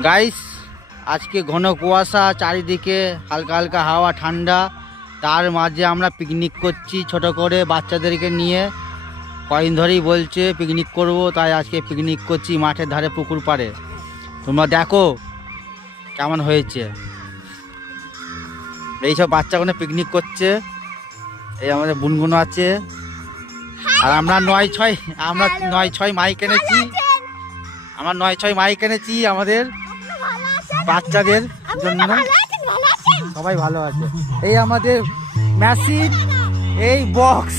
Guys আজকে ঘন কুয়াশা, চারিদিকে হালকা হালকা হাওয়া, ঠান্ডা। তার মাঝে আমরা পিকনিক করছি ছোট করে বাচ্চাদেরকে নিয়ে। কদিন ধরেই বলছে পিকনিক করব, তাই আজকে পিকনিক করছি মাঠের ধারে, পুকুর পাড়ে। তোমরা দেখো কেমন হয়েছে। এইসব বাচ্চাগুলো পিকনিক করছে। এই আমাদের বুনগুনো আছে, আর আমরা 9-6 মাইক এনেছি। আমরা 9-6 মাইক এনেছি আমাদের বাচ্চাদের জন্য। সবাই ভালো আছে। এই আমাদের মেশিন, এই বক্স,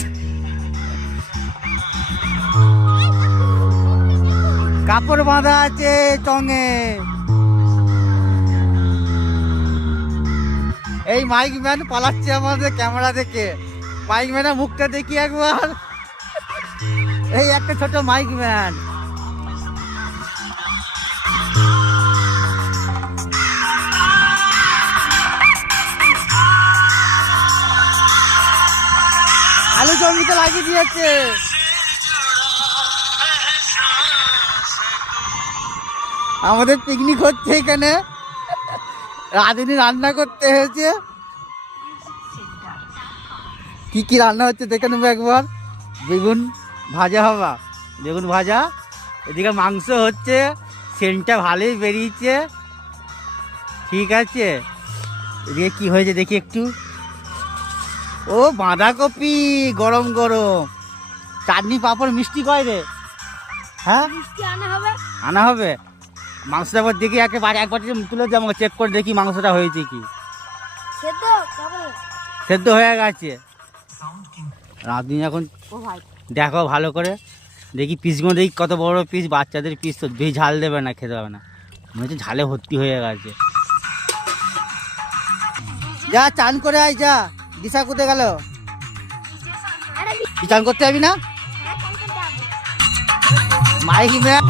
কাপড় বাঁধা আছে টঙে। এই মাইক ম্যান পালাচ্ছে আমাদের ক্যামেরা দেখে। মাইক ম্যানের মুখটা দেখি একবার। এই একটা ছোট মাইক ম্যান। আলু জমিতে লাগিয়ে দিয়েছে। আমাদের পিকনিক হচ্ছে এখানে। রাঁধুনি রান্না করতে হয়েছে। কি কি রান্না হচ্ছে দেখে নেবো একবার। বেগুন ভাজা হবা, বেগুন ভাজা। এদিকে মাংস হচ্ছে, সেন্টটা ভালোই বেরিয়েছে। ঠিক আছে, এদিকে কি হয়েছে দেখি একটু। ও বাঁধাকপি গরম গরম, চাটনি পাঁপড় মিষ্টি কয় রে? হ্যাঁ আনা হবে। মাংসটা একবার দেখি, একবার তুলে দিয়ে আমাকে চেক করে দেখি মাংসটা হয়েছে কি। সেদ্ধ হয়ে গেছে। রাঁধুনি এখন দেখো ভালো করে, দেখি পিসগুলো দেখি কত বড় পিস। বাচ্চাদের পিস তো বেশি ঝাল দেবে না, খেতে হবে না। মনে হচ্ছে ঝালে ভর্তি হয়ে গেছে। যা চান করে আয়, যা। দিশা কোথায় গেল? তুই চান করতে যাবি না? মাইক ম্যান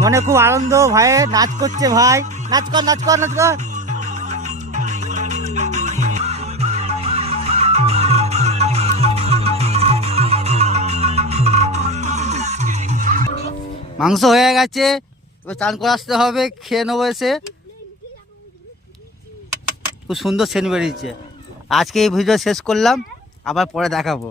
মনে খুব আনন্দ, ভাই নাচ করছে। ভাই নাচ কর, নাচ কর, নাচ কর। মাংস হয়ে গেছে, এবার চান করে আসতে হবে, খেয়ে নেবো এসে। খুব সুন্দর সেন্ট বেরিয়েছে। আজকে এই ভিডিও শেষ করলাম, আবার পরে দেখাবো।